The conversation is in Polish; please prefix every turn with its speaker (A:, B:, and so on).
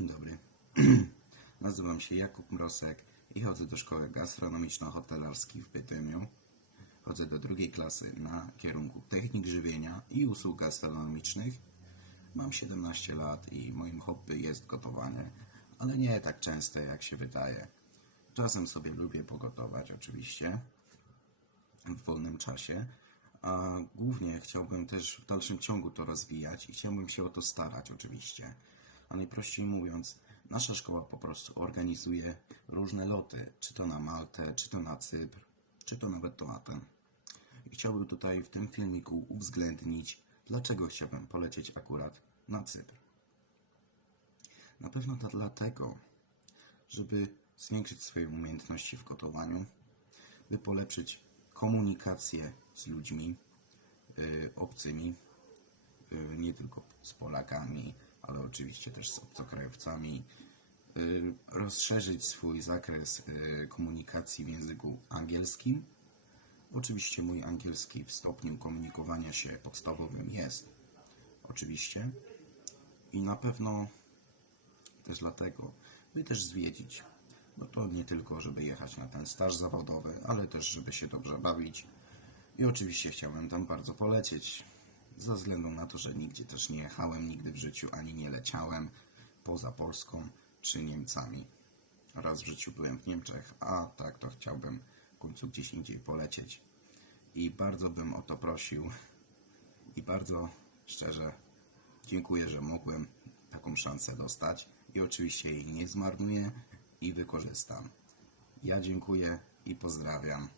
A: Dzień dobry. Nazywam się Jakub Mrosek i chodzę do szkoły gastronomiczno-hotelarskiej w Bytomiu. Chodzę do drugiej klasy na kierunku technik żywienia i usług gastronomicznych. Mam 17 lat i moim hobby jest gotowanie, ale nie tak częste jak się wydaje. Czasem sobie lubię pogotować oczywiście w wolnym czasie, a głównie chciałbym też w dalszym ciągu to rozwijać i chciałbym się o to starać oczywiście. A najprościej mówiąc, nasza szkoła po prostu organizuje różne loty, czy to na Maltę, czy to na Cypr, czy to nawet do Aten. I chciałbym tutaj w tym filmiku uwzględnić, dlaczego chciałbym polecieć akurat na Cypr. Na pewno to dlatego, żeby zwiększyć swoje umiejętności w gotowaniu, by polepszyć komunikację z ludźmi y, obcymi, y, nie tylko z Polakami, ale oczywiście też z obcokrajowcami, y, rozszerzyć swój zakres y, komunikacji w języku angielskim. Oczywiście mój angielski w stopniu komunikowania się podstawowym jest, oczywiście, i na pewno też dlatego, by też zwiedzić. No to nie tylko, żeby jechać na ten staż zawodowy, ale też, żeby się dobrze bawić. I oczywiście chciałem tam bardzo polecieć. Ze względu na to, że nigdzie też nie jechałem, nigdy w życiu ani nie leciałem poza Polską czy Niemcami. Raz w życiu byłem w Niemczech, a tak to chciałbym w końcu gdzieś indziej polecieć. I bardzo bym o to prosił. I bardzo szczerze dziękuję, że mogłem taką szansę dostać. I oczywiście jej nie zmarnuję i wykorzystam. Ja dziękuję i pozdrawiam.